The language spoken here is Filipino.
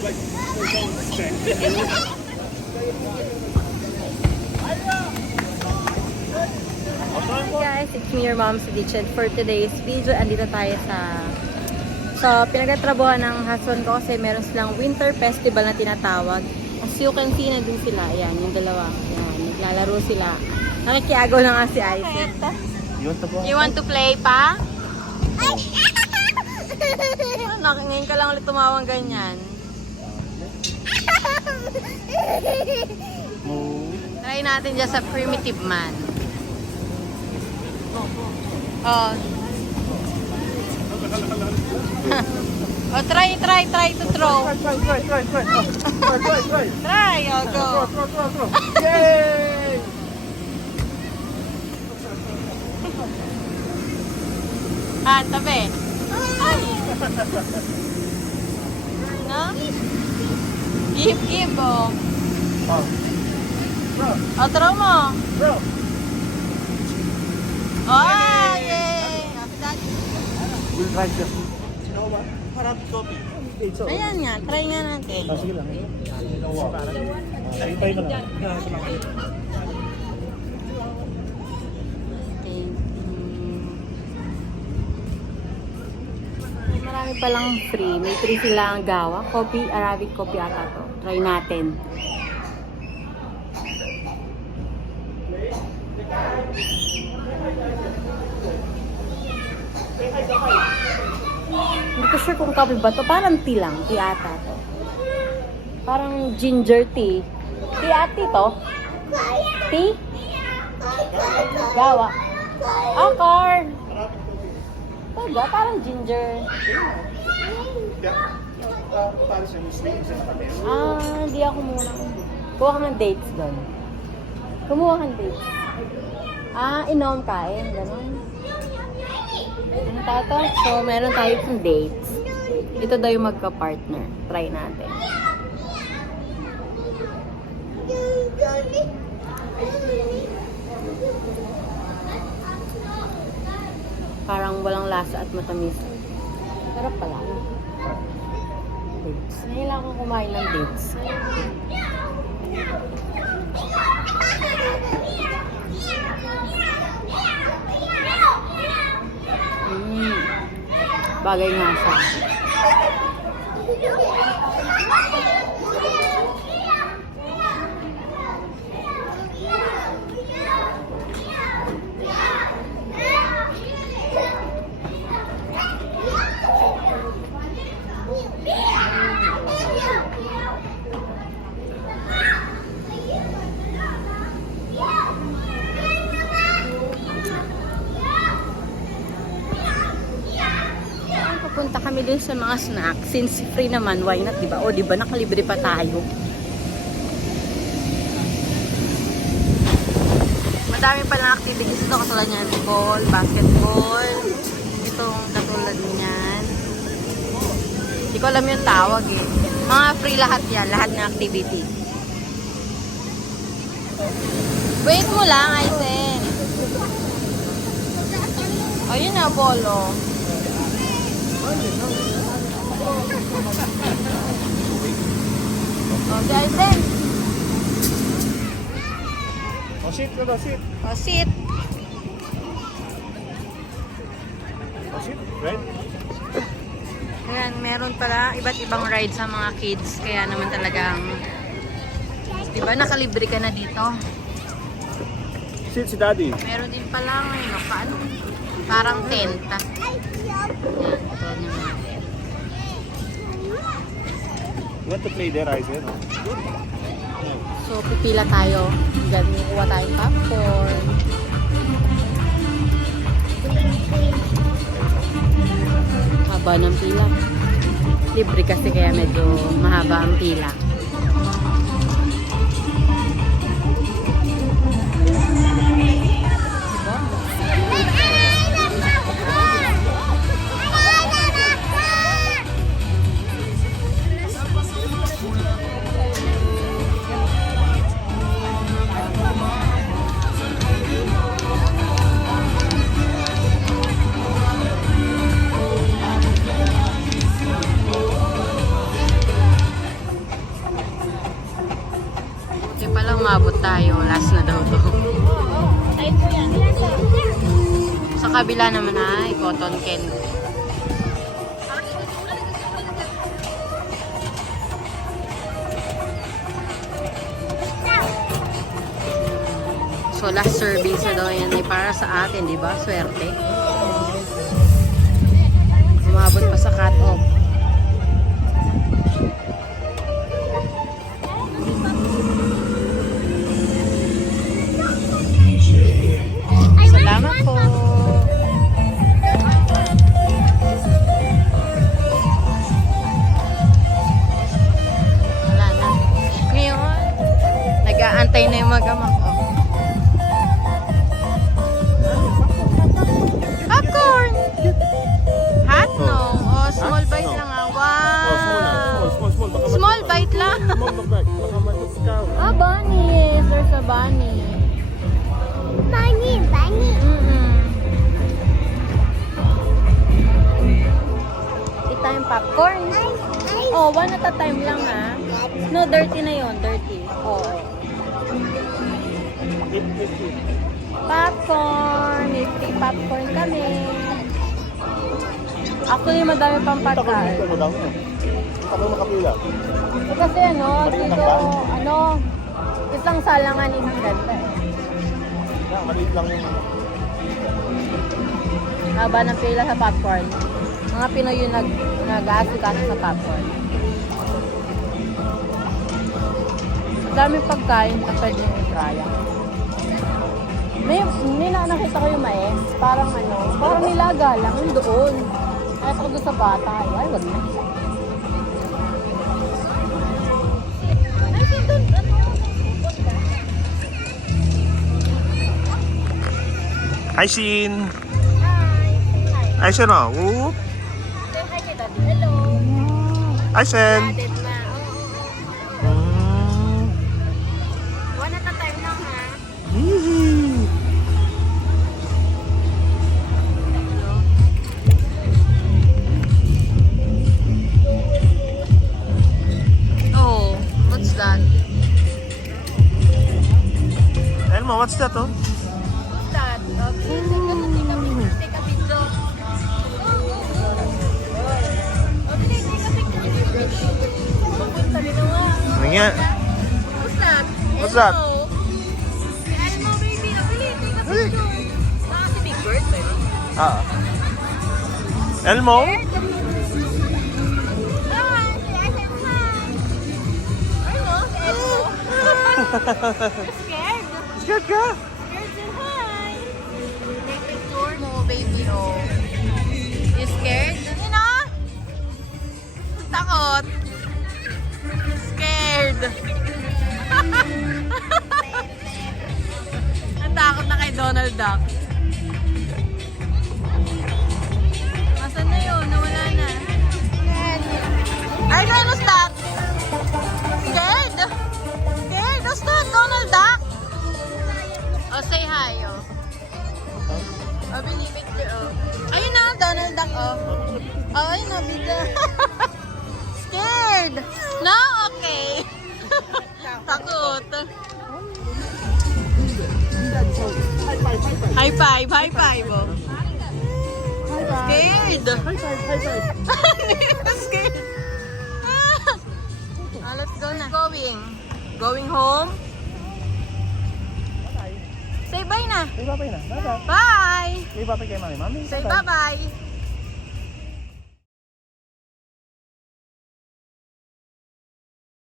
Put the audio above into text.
Hey guys, it's me, your mom's kitchen. For today's video, andito tayo sa pinagtatrabuhan ng husband ko kasi meron silang winter festival na tinatawag. As you can see, nandun sila. Ayan, yung dalawa. Ayan, naglalaro sila. Nakikiagaw na nga si Isaac. You want to play pa? Ngayon ka lang ulit tumawang ganyan. Try natin dyan sa primitive man. Oh. Oh, try to throw. Try, oh, go. Yay! Ah, tabi. No? Give, oh. Oh, throw mo. Bro. Oh, yay! We'll try this. You know what? Harap copy. Ayan nga, try nga natin. Sige lang. Try ko lang. Marami palang free. May free sila ang gawa. Coffee, Arabic coffee ata to. Try natin. Hindi ko sure kung coffee ba to. Parang tea lang. Tea ata to. Parang ginger tea. Tea ate to? Tea? Gawa. Ah, corn. Diba? Parang ginger. Para sa Muslim sa kapatid. Ah, hindi ako muna. Kuha ka ng dates doon. Kumuha ka ng dates. Ah, inom kain. Ganon. Ano tato? So, meron tayo ng dates. Ito daw yung magka-partner. Try natin. Parang walang lasa at matamis. Sarap pala. Dates. Nahila akong kumain ng dates. Bagay nga siya. Punta kami din sa mga snack. Since free naman, why not, diba? O, diba, nakalibre pa tayo. Madami palang activities ito. Katulad niyan, ball, basketball. Itong katulad niyan. Hindi ko alam yung tawag eh. Mga free lahat yan. Lahat ng activity. Wait mo lang, Aisen. Ayun na, ball, oh. Okay, Aisen. Oh, sit. Oh, sit. Oh, sit. Oh, sit. Right? Ayan, meron pala iba't ibang ride sa mga kids. Kaya naman talagang, diba, nakalibre ka na dito. Sit si Daddy. Meron din pala ngayon, paano? Parang tent. Ayan, ito niya mga tent. You want to play there, Isaac? No? So, pipila tayo. Diyan, kuha tayong popcorn. Haba ng pila. Libre kasi kaya medyo mahaba ang pila. umabot tayo. Last na daw to. Side mo yan. Yan, sir. Sa kabila naman ay cotton candy. So last service na daw yan ay para sa atin, di ba? Swerte. Umabot pa sa cut-off. Salamat po. Wala na. Ngayon, nag-aantay na yung magamak. Oh. Popcorn! Hot no? Oh, small bite lang ah. Wow! Small bite lang. Ah, bunnies. There's a bunny. Bunny. Ito yung popcorn. Oh, one at a time lang ha. No, dirty na yon, dirty. Oh. Popcorn. May free popcorn kami. Actually, madami pang pagkain. Ako makapila. Kasi dito, isang salangan, isang ganda eh. Maliit lang yung Haba ng pila sa popcorn. Mga Pinoy yung nag-aasikaso sa popcorn. Ang daming pagkain na pwede yung i-try. May nakita ko yung mais. Parang nilaga lang yung doon. Kaya ako doon sa bata. Ay, wag na. Hi, Shin! Hi, Shin, oh. Whoop. Say hi kay Daddy. Hello. Hi, Shin! Daddy na. One at a time lang, ha? Oh, what's that? Elmo, what's that, oh? Who's that? Take a picture. Pupunta rin na nga. Ano nga? Who's that? What's that? Elmo. Si Elmo, baby. Napili. Take a picture. Baka si Big Bird, ba yun? Ah. Elmo? Hi. Say hi. Elmo? Elmo? You're scared? Scared ka? Scared, say hi. Take picture. Mo, baby, oh. You scared? Takot. Scared. Ang takot na kay Donald Duck. Nasaan na yun? Nawala na. Ay, what's that? Scared? Scared? What's that? Donald Duck? Oh, say hi, oh. Oh, believe it, oh. Ayun na, Donald Duck, oh. Oh, ayun na, video. Scared? No? Okay. Takot. High five, high five, oh. Scared. High five, high five. Scared. Let's go na. Going home? Say bye na. Say bye-bye na. Bye-bye. Bye. Say bye-bye kay mami. Mami, Say bye-bye. bye-bye.